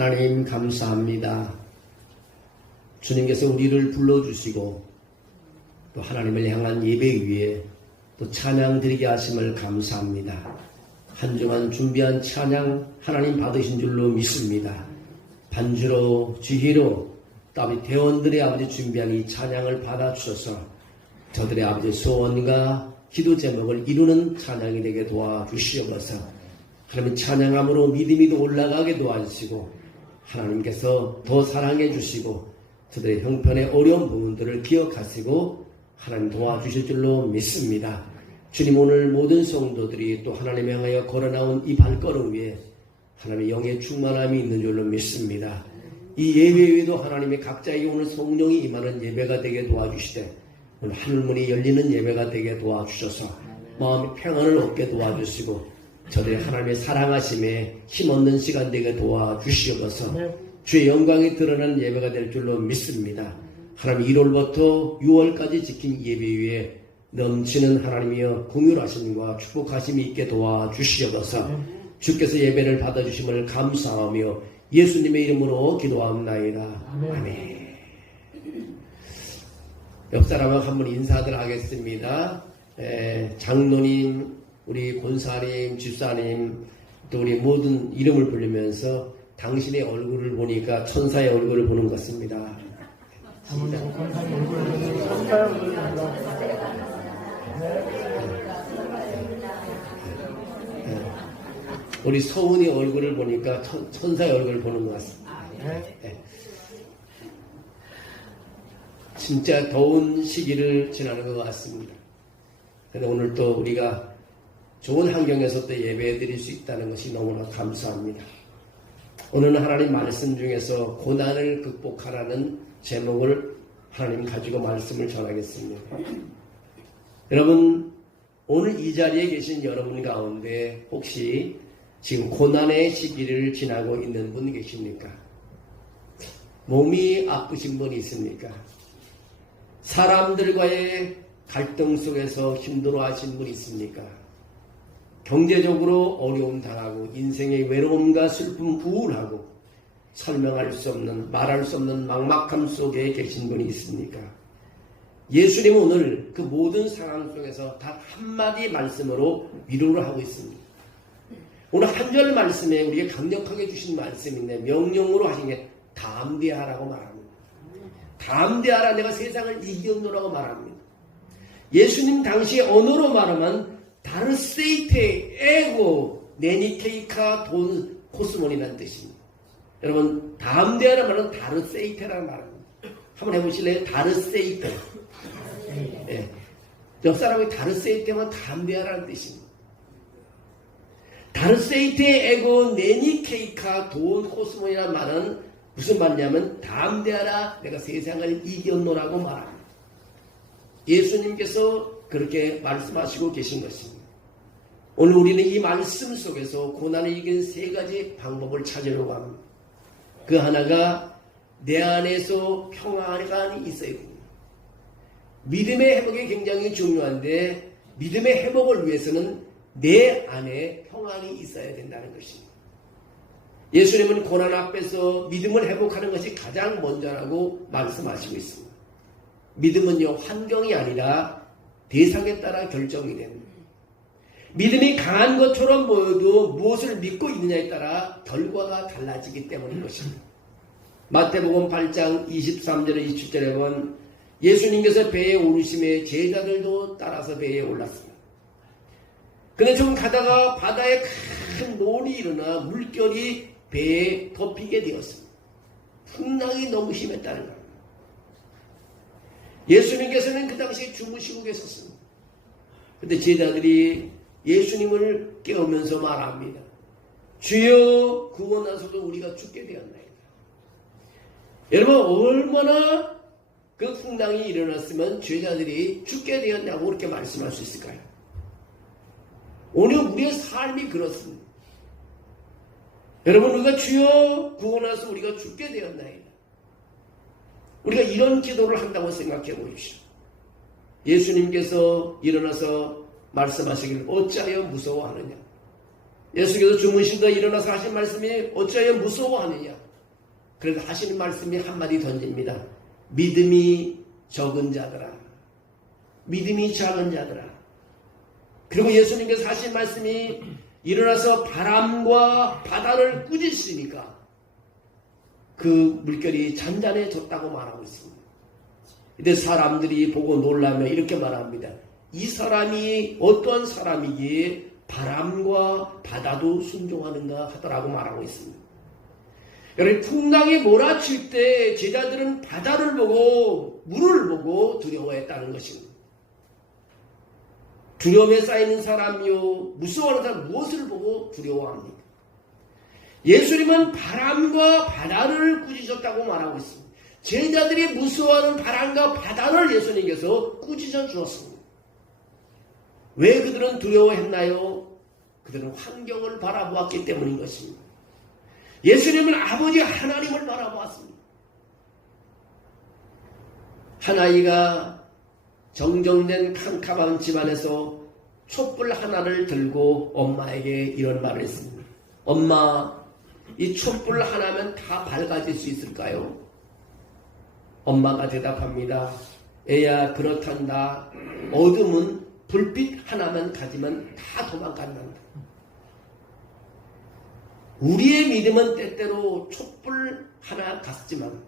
하나님 감사합니다. 주님께서 우리를 불러주시고 또 하나님을 향한 예배 위에 또 찬양 드리게 하심을 감사합니다. 한 주간 준비한 찬양 하나님 받으신 줄로 믿습니다. 반주로 지휘로 또 아버지 대원들의 아버지 준비한 이 찬양을 받아주셔서 저들의 아버지 소원과 기도 제목을 이루는 찬양이 되게 도와주시옵소서. 하나님 찬양함으로 믿음이 더 올라가게 도와주시고 하나님께서 더 사랑해 주시고 저들의 형편의 어려운 부분들을 기억하시고 하나님 도와주실 줄로 믿습니다. 주님, 오늘 모든 성도들이 또 하나님을 향하여 걸어나온 이 발걸음 위에 하나님의 영의 충만함이 있는 줄로 믿습니다. 이 예배 위에도 하나님의 각자에게 오늘 성령이 임하는 예배가 되게 도와주시되 오늘 하늘문이 열리는 예배가 되게 도와주셔서 마음의 평안을 얻게 도와주시고 저들의 하나님의 사랑하심에 힘없는 시간 되게 도와주시옵소서. 주의 영광이 드러나는 예배가 될 줄로 믿습니다. 하나님 1월부터 6월까지 지킨 예배 위에 넘치는 하나님이여 공유하심과 축복하심이 있게 도와주시옵소서. 주께서 예배를 받아주심을 감사하며 예수님의 이름으로 기도합나이다. 아멘. 옆 사람하고 한번 인사들 하겠습니다. 장로님, 우리 권사님, 집사님, 또 우리 모든 이름을 부르면서 당신의 얼굴을 보니까 천사의 얼굴을 보는 것 같습니다. 우리 서훈이 얼굴을 보니까 천사의 얼굴을 보는 것 같습니다. 진짜 더운 시기를 지나는 것 같습니다. 그런데 오늘 또 우리가 좋은 환경에서 또 예배 드릴 수 있다는 것이 너무나 감사합니다. 오늘은 하나님 말씀 중에서 고난을 극복하라는 제목을 하나님 가지고 말씀을 전하겠습니다. 여러분, 오늘 이 자리에 계신 여러분 가운데 혹시 지금 고난의 시기를 지나고 있는 분 계십니까? 몸이 아프신 분이 있습니까? 사람들과의 갈등 속에서 힘들어하신 분이 있습니까? 경제적으로 어려움 당하고 인생의 외로움과 슬픔, 우울하고 설명할 수 없는, 말할 수 없는 막막함 속에 계신 분이 있습니까? 예수님은 오늘 그 모든 상황 속에서 단 한마디 말씀으로 위로를 하고 있습니다. 오늘 한 절 말씀에 우리에게 강력하게 주신 말씀인데 명령으로 하신 게 담대하라고 말합니다. 담대하라, 내가 세상을 이겼노라고 말합니다. 예수님 당시의 언어로 말하면 다르세이테 에고 네니케이카 돈 코스몬이라는 뜻입니다. 여러분, 담대하라는 말은 다르세이테라는 말입니다. 한번 해보실래요? 다르세이테. 네. 옆 사람이 다르세이테면 담대하라는 뜻입니다. 다르세이테 에고 네니케이카 돈 코스몬이라는 말은 무슨 말이냐면 담대하라, 내가 세상을 이겼노라고 말합니다. 예수님께서 그렇게 말씀하시고 계신 것입니다. 오늘 우리는 이 말씀 속에서 고난을 이기는 세 가지 방법을 찾으려고 합니다. 그 하나가 내 안에서 평화가 있어야 됩니다. 믿음의 회복이 굉장히 중요한데 믿음의 회복을 위해서는 내 안에 평안이 있어야 된다는 것입니다. 예수님은 고난 앞에서 믿음을 회복하는 것이 가장 먼저라고 말씀하시고 있습니다. 믿음은요, 환경이 아니라 대상에 따라 결정이 됩니다. 믿음이 강한 것처럼 보여도 무엇을 믿고 있느냐에 따라 결과가 달라지기 때문인 것입니다. 마태복음 8장 23절에 27절에 보면 예수님께서 배에 오르심에 제자들도 따라서 배에 올랐습니다. 그런데 좀 가다가 바다에 큰 노을이 일어나 물결이 배에 덮이게 되었습니다. 풍랑이 너무 심했다는 겁니다. 예수님께서는 그 당시에 주무시고 계셨습니다. 그런데 제자들이 예수님을 깨우면서 말합니다. 주여, 구원하소서 우리가 죽게 되었나이다. 여러분, 얼마나 그 풍랑이 일어났으면 제자들이 죽게 되었냐고 그렇게 말씀할 수 있을까요? 오늘 우리의 삶이 그렇습니다. 여러분, 우리가 주여 구원하소서 우리가 죽게 되었나이다. 우리가 이런 기도를 한다고 생각해 보십시오. 예수님께서 일어나서 말씀하시길 어찌하여 무서워하느냐. 예수께서 주무시다 일어나서 하신 말씀이 어찌하여 무서워하느냐. 그래서 하시는 말씀이 한마디 던집니다. 믿음이 적은 자들아. 믿음이 작은 자들아. 그리고 예수님께서 하신 말씀이 일어나서 바람과 바다를 꾸짖으니까 그 물결이 잔잔해졌다고 말하고 있습니다. 이때 사람들이 보고 놀라며 이렇게 말합니다. 이 사람이 어떤 사람이기에 바람과 바다도 순종하는가 하더라고 말하고 있습니다. 여러분, 풍랑이 몰아칠 때 제자들은 바다를 보고 물을 보고 두려워했다는 것입니다. 두려움에 쌓이는 사람이요, 무서워하는 사람 무엇을 보고 두려워합니까? 예수님은 바람과 바다를 꾸짖었다고 말하고 있습니다. 제자들이 무서워하는 바람과 바다를 예수님께서 꾸짖어 주었습니다. 왜 그들은 두려워했나요? 그들은 환경을 바라보았기 때문인 것입니다. 예수님은 아버지 하나님을 바라보았습니다. 한 아이가 정정된 캄캄한 집안에서 촛불 하나를 들고 엄마에게 이런 말을 했습니다. 엄마, 이 촛불 하나면 다 밝아질 수 있을까요? 엄마가 대답합니다. 애야, 그렇단다. 어둠은 불빛 하나만 가지면 다 도망간단다. 우리의 믿음은 때때로 촛불 하나 같지만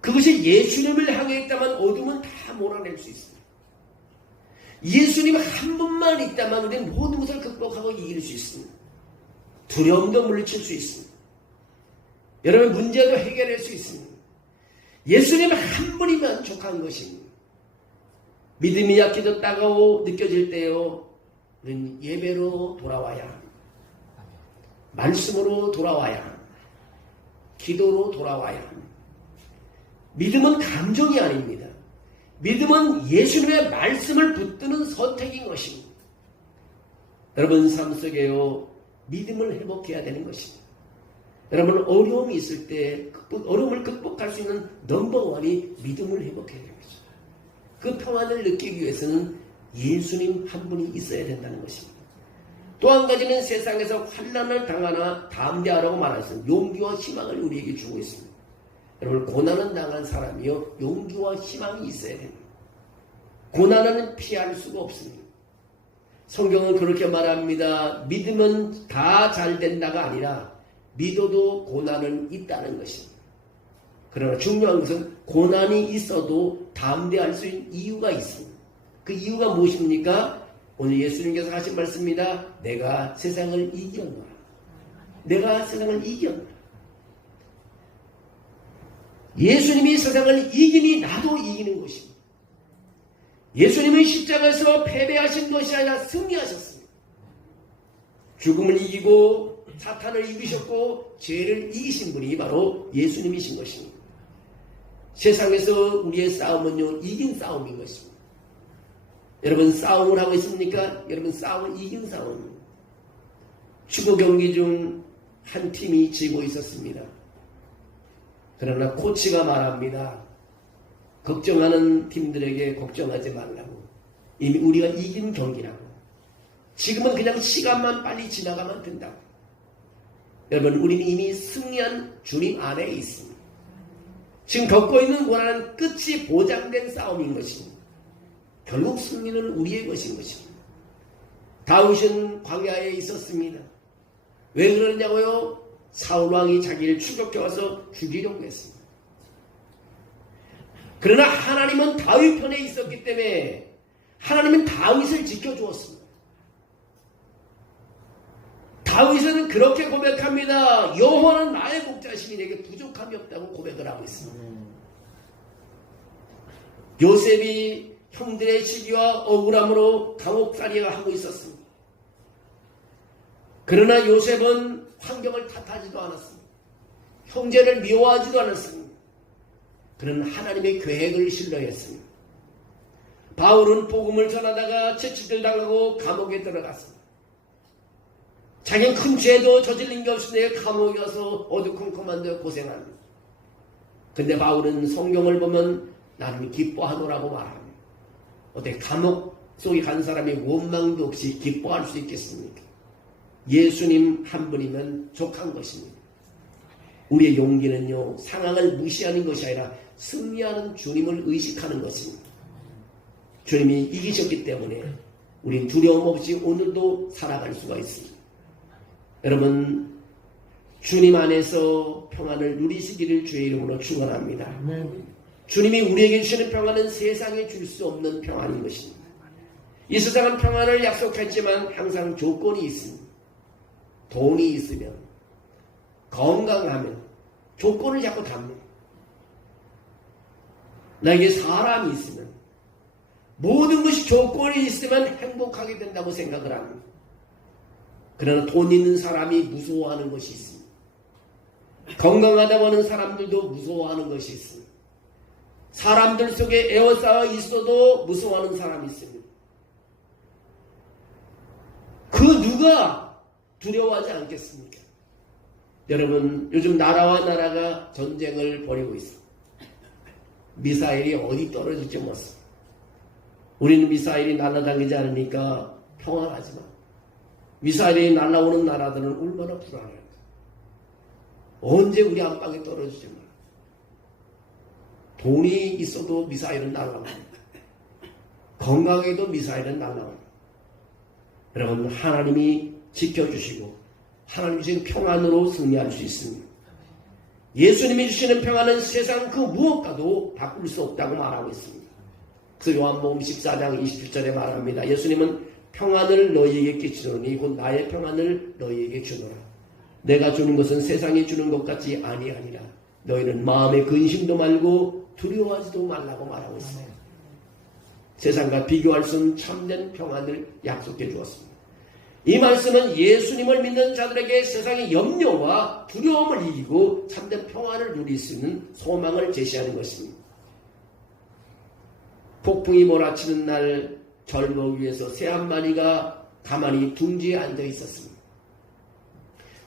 그것이 예수님을 향해 있다면 어둠은 다 몰아낼 수 있습니다. 예수님 한 분만 있다면 우리는 모든 것을 극복하고 이길 수 있습니다. 두려움도 물리칠 수 있습니다. 여러분, 문제도 해결할 수 있습니다. 예수님 한 분이면 족한 것입니다. 믿음이 약해졌다고 느껴질 때요, 우리는 예배로 돌아와야 합니다. 말씀으로 돌아와야 합니다. 기도로 돌아와야 합니다. 믿음은 감정이 아닙니다. 믿음은 예수님의 말씀을 붙드는 선택인 것입니다. 여러분 삶 속에요, 믿음을 회복해야 되는 것입니다. 여러분 어려움이 있을 때 어려움을 극복할 수 있는 넘버원이 믿음을 회복해야 되는 것입니다. 그 평안을 느끼기 위해서는 예수님 한 분이 있어야 된다는 것입니다. 또 한 가지는 세상에서 환난을 당하나 담대하라고 말하는 용기와 희망을 우리에게 주고 있습니다. 여러분, 고난을 당한 사람이요, 용기와 희망이 있어야 됩니다. 고난은 피할 수가 없습니다. 성경은 그렇게 말합니다. 믿으면 다 잘 된다가 아니라 믿어도 고난은 있다는 것입니다. 그러나 중요한 것은 고난이 있어도 담대할 수 있는 이유가 있습니다. 그 이유가 무엇입니까? 오늘 예수님께서 하신 말씀입니다. 내가 세상을 이겼노라. 내가 세상을 이겼노라. 예수님이 세상을 이기니 나도 이기는 것입니다. 예수님은 십자가에서 패배하신 것이 아니라 승리하셨습니다. 죽음을 이기고 사탄을 이기셨고 죄를 이기신 분이 바로 예수님이신 것입니다. 세상에서 우리의 싸움은요, 이긴 싸움인 것입니다. 여러분 싸움을 하고 있습니까? 여러분 싸움은 이긴 싸움입니다. 축구 경기 중 한 팀이 지고 있었습니다. 그러나 코치가 말합니다. 걱정하는 팀들에게 걱정하지 말라고. 이미 우리가 이긴 경기라고. 지금은 그냥 시간만 빨리 지나가면 된다고. 여러분 우리는 이미 승리한 주님 안에 있습니다. 지금 겪고 있는 고난은 끝이 보장된 싸움인 것입니다. 결국 승리는 우리의 것인 것입니다. 다윗은 광야에 있었습니다. 왜 그러냐고요? 사울왕이 자기를 추격해와서 죽이려고 했습니다. 그러나 하나님은 다윗 편에 있었기 때문에 하나님은 다윗을 지켜주었습니다. 다윗은 그렇게 고백합니다. 여호와는 나의 목자시니 내게 부족함이 없다고 고백을 하고 있습니다. 요셉이 형들의 시기와 억울함으로 감옥살이를 하고 있었습니다. 그러나 요셉은 환경을 탓하지도 않았습니다. 형제를 미워하지도 않았습니다. 그는 하나님의 계획을 신뢰했습니다. 바울은 복음을 전하다가 채찍을 당하고 감옥에 들어갔습니다. 자기는 큰 죄도 저질린 게 없는데 감옥에 가서 어두컴컴한데 고생합니다. 근데 바울은 성경을 보면 나는 기뻐하노라고 말합니다. 어떻게 감옥 속에 간 사람이 원망도 없이 기뻐할 수 있겠습니까? 예수님 한 분이면 족한 것입니다. 우리의 용기는요, 상황을 무시하는 것이 아니라 승리하는 주님을 의식하는 것입니다. 주님이 이기셨기 때문에 우린 두려움 없이 오늘도 살아갈 수가 있습니다. 여러분, 주님 안에서 평안을 누리시기를 주의 이름으로 축원합니다. 주님이 우리에게 주시는 평안은 세상에 줄 수 없는 평안인 것입니다. 이 세상은 평안을 약속했지만 항상 조건이 있습니다. 돈이 있으면, 건강하면 조건을 자꾸 답니다. 나에게 사람이 있으면, 모든 것이 조건이 있으면 행복하게 된다고 생각을 합니다. 그러나 돈 있는 사람이 무서워하는 것이 있습니다. 건강하다고 하는 사람들도 무서워하는 것이 있습니다. 사람들 속에 에워싸여 있어도 무서워하는 사람이 있습니다. 그 누가 두려워하지 않겠습니까? 여러분, 요즘 나라와 나라가 전쟁을 벌이고 있습니다. 미사일이 어디 떨어질지 모르겠습니다. 우리는 미사일이 날아다니지 않으니까 평안하지만 미사일이 날아오는 나라들은 얼마나 불안해요. 언제 우리 안방에 떨어지지 마. 돈이 있어도 미사일은 날아옵니다. 건강에도 미사일은 날아옵니다. 여러분, 하나님이 지켜주시고 하나님이 주신 평안으로 승리할 수 있습니다. 예수님이 주시는 평안은 세상 그 무엇과도 바꿀 수 없다고 말하고 있습니다. 그래서 요한복음 14장 27절에 말합니다. 예수님은 평안을 너희에게 끼치노니 곧 나의 평안을 너희에게 주노라. 내가 주는 것은 세상이 주는 것 같이 아니하니라. 너희는 마음에 근심도 말고 두려워하지도 말라고 말하고 있어요. 세상과 비교할 수 없는 참된 평안을 약속해 주었습니다. 이 말씀은 예수님을 믿는 자들에게 세상의 염려와 두려움을 이기고 참된 평안을 누릴 수 있는 소망을 제시하는 것입니다. 폭풍이 몰아치는 날 절벽 위에서 새 한 마리가 가만히 둥지에 앉아 있었습니다.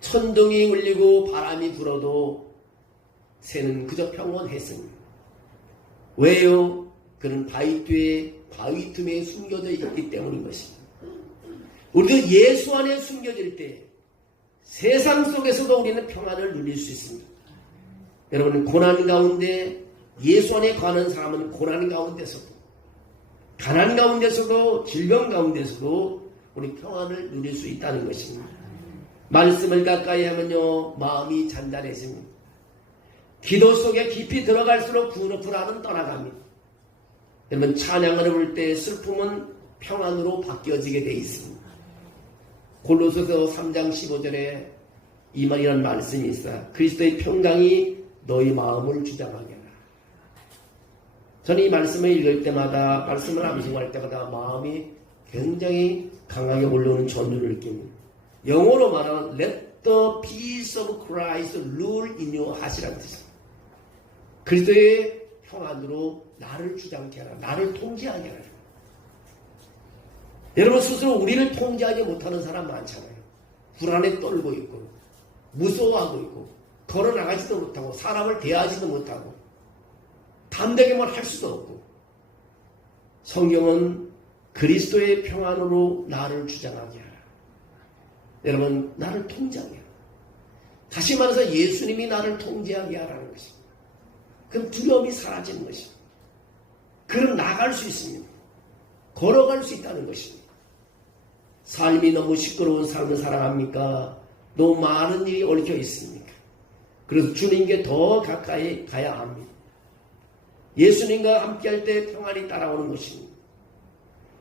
천둥이 울리고 바람이 불어도 새는 그저 평온했습니다. 왜요? 그는 바위 틈에 숨겨져 있기 때문인 것입니다. 우리가 예수 안에 숨겨질 때 세상 속에서도 우리는 평안을 누릴 수 있습니다. 여러분, 고난 가운데 예수 안에 거하는 사람은 고난 가운데서도, 가난 가운데서도, 질병 가운데서도 우리 평안을 누릴 수 있다는 것입니다. 말씀을 가까이 하면요, 마음이 잔잔해집니다. 기도 속에 깊이 들어갈수록 불안은 떠나갑니다. 여러분, 찬양을 부를 때 슬픔은 평안으로 바뀌어지게 되어 있습니다. 골로새서 3장 15절에 이 말이라는 말씀이 있어요. 그리스도의 평강이 너희 마음을 주장하게 하라. 저는 이 말씀을 읽을 때마다, 말씀을 암송할 때마다 마음이 굉장히 강하게 올라오는 전율을 느낍니다. 영어로 말하면 Let the peace of Christ rule in your heart이라는 뜻입니다. 그리스도의 평안으로 나를 주장케 하라. 나를 통제하게 하라. 여러분, 스스로 우리를 통제하지 못하는 사람 많잖아요. 불안에 떨고 있고 무서워하고 있고 걸어나가지도 못하고 사람을 대하지도 못하고 담대하게 뭘 할 수도 없고. 성경은 그리스도의 평안으로 나를 주장하게 하라. 여러분, 나를 통제하게 하라. 다시 말해서 예수님이 나를 통제하게 하라는 것입니다. 그럼 두려움이 사라지는 것입니다. 그럼 나갈 수 있습니다. 걸어갈 수 있다는 것입니다. 삶이 너무 시끄러운 삶을 살아갑니까? 너무 많은 일이 얽혀 있습니까? 그래서 주님께 더 가까이 가야 합니다. 예수님과 함께할 때 평안이 따라오는 것입니다.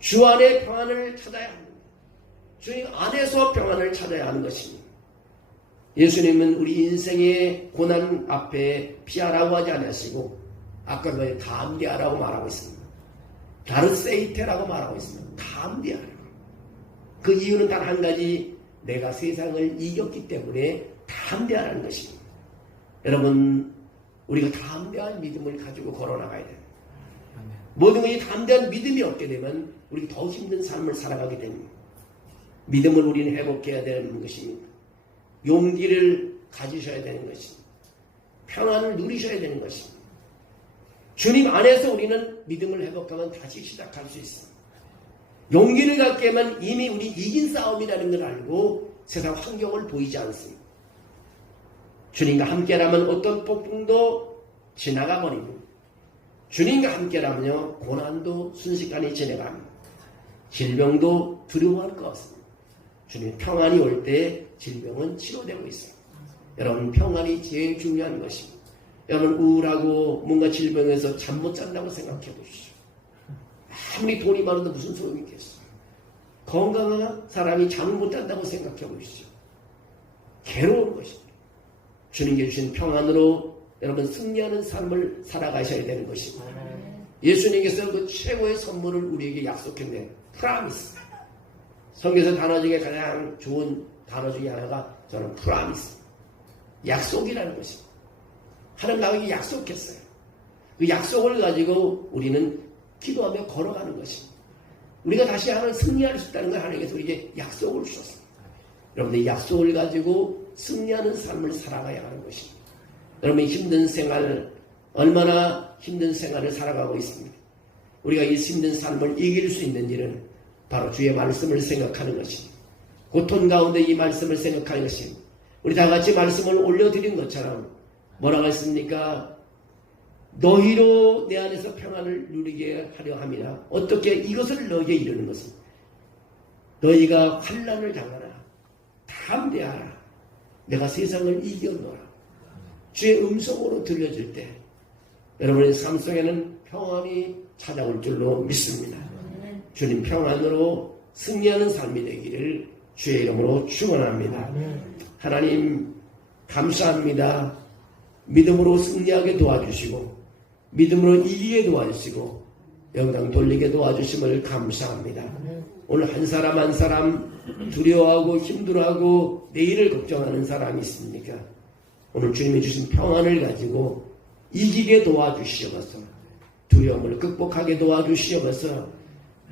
주 안에 평안을 찾아야 합니다. 주님 안에서 평안을 찾아야 하는 것입니다. 예수님은 우리 인생의 고난 앞에 피하라고 하지 않으시고 아까 전에 담대하라고 말하고 있습니다. 다르세이테라고 말하고 있습니다. 담대하라고. 그 이유는 단 한 가지, 내가 세상을 이겼기 때문에 담대하라는 것입니다. 여러분, 우리가 담대한 믿음을 가지고 걸어나가야 돼요. 모든 것이 담대한 믿음이 없게 되면 우리가 더 힘든 삶을 살아가게 됩니다. 믿음을 우리는 회복해야 되는 것입니다. 용기를 가지셔야 되는 것입니다. 평안을 누리셔야 되는 것입니다. 주님 안에서 우리는 믿음을 회복하면 다시 시작할 수 있습니다. 용기를 갖게 하면 이미 우리 이긴 싸움이라는 걸 알고 세상 환경을 보이지 않습니다. 주님과 함께라면 어떤 폭풍도 지나가 버립니다. 주님과 함께라면요 고난도 순식간에 지나갑니다. 질병도 두려워할 것 같습니다. 주님 평안이 올 때 질병은 치료되고 있어요. 여러분 평안이 제일 중요한 것입니다. 여러분 우울하고 뭔가 질병에서 잠 못 잔다고 생각해 보십시오. 아무리 돈이 많아도 무슨 소용이 있겠어요. 건강한 사람이 잠을 못 잔다고 생각해 보십시오. 괴로운 것입니다. 주님께 주신 평안으로 여러분 승리하는 삶을 살아가셔야 되는 것입니다. 예수님께서 그 최고의 선물을 우리에게 약속했는데 프라미스. 성경에서 단어 중에 가장 좋은 단어 중에 하나가 저는 프라미스. 약속이라는 것입니다. 하나님 나에게 약속했어요. 그 약속을 가지고 우리는 기도하며 걸어가는 것입니다. 우리가 다시 하나님 승리할 수 있다는 걸 하나님께서 우리에게 약속을 주셨습니다. 여러분들 이 약속을 가지고 승리하는 삶을 살아가야 하는 것입니다. 여러분 힘든 생활, 얼마나 힘든 생활을 살아가고 있습니다. 우리가 이 힘든 삶을 이길 수 있는 일은 바로 주의 말씀을 생각하는 것입니다. 고통 가운데 이 말씀을 생각하는 것입니다. 우리 다 같이 말씀을 올려드린 것처럼 뭐라고 했습니까? 너희로 내 안에서 평안을 누리게 하려 함이라. 어떻게 이것을 너희에게 이르는 것은 너희가 환난을 당하라. 담대하라. 내가 세상을 이겼노라. 주의 음성으로 들려질 때 여러분의 삶 속에는 평안이 찾아올 줄로 믿습니다. 주님 평안으로 승리하는 삶이 되기를 주의 이름으로 축원합니다. 하나님 감사합니다. 믿음으로 승리하게 도와주시고 믿음으로 이기게 도와주시고 영광 돌리게 도와주심을 감사합니다. 오늘 한 사람 한 사람 두려워하고 힘들어하고 내일을 걱정하는 사람이 있습니까? 오늘 주님이 주신 평안을 가지고 이기게 도와주시옵소서. 두려움을 극복하게 도와주시옵소서.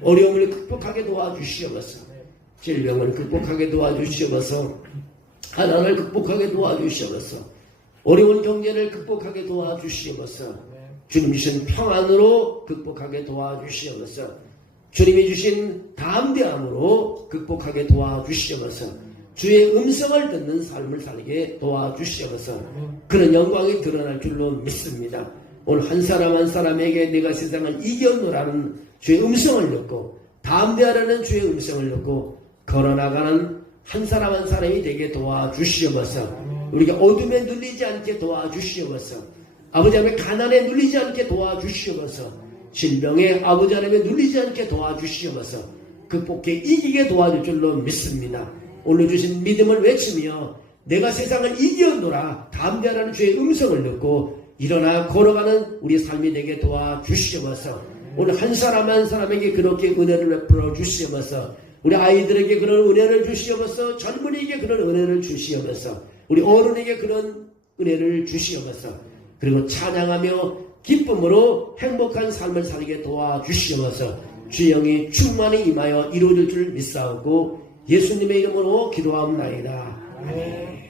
어려움을 극복하게 도와주시옵소서. 질병을 극복하게 도와주시옵소서. 가난을 극복하게 도와주시옵소서. 어려운 경제를 극복하게 도와주시옵소서. 주님이 주신 평안으로 극복하게 도와주시옵소서. 주님이 주신 담대함으로 극복하게 도와주시옵소서. 주의 음성을 듣는 삶을 살게 도와주시옵소서. 그런 영광이 드러날 줄로 믿습니다. 오늘 한 사람 한 사람에게 내가 세상을 이겼노라는 주의 음성을 듣고 담대하라는 주의 음성을 듣고 걸어나가는 한 사람 한 사람이 되게 도와주시옵소서. 우리가 어둠에 눌리지 않게 도와주시옵소서. 아버지 하나님의 가난에 눌리지 않게 도와주시옵소서. 질병에 아버지 하나님에 눌리지 않게 도와주시옵소서. 극복해 이기게 도와줄 줄로 믿습니다. 오늘 주신 믿음을 외치며 내가 세상을 이겨노라 담대하라는 주의 음성을 듣고 일어나 걸어가는 우리 삶이 되게 도와주시옵소서. 오늘 한 사람 한 사람에게 그렇게 은혜를 베풀어 주시옵소서. 우리 아이들에게 그런 은혜를 주시옵소서. 젊은이에게 그런 은혜를 주시옵소서. 우리 어른에게 그런 은혜를 주시옵소서. 그리고 찬양하며 기쁨으로 행복한 삶을 살게 도와주시옵소서. 주의 영이 충만히 임하여 이루어질 줄 믿사오고 예수님의 이름으로 기도하옵나이다. 아멘.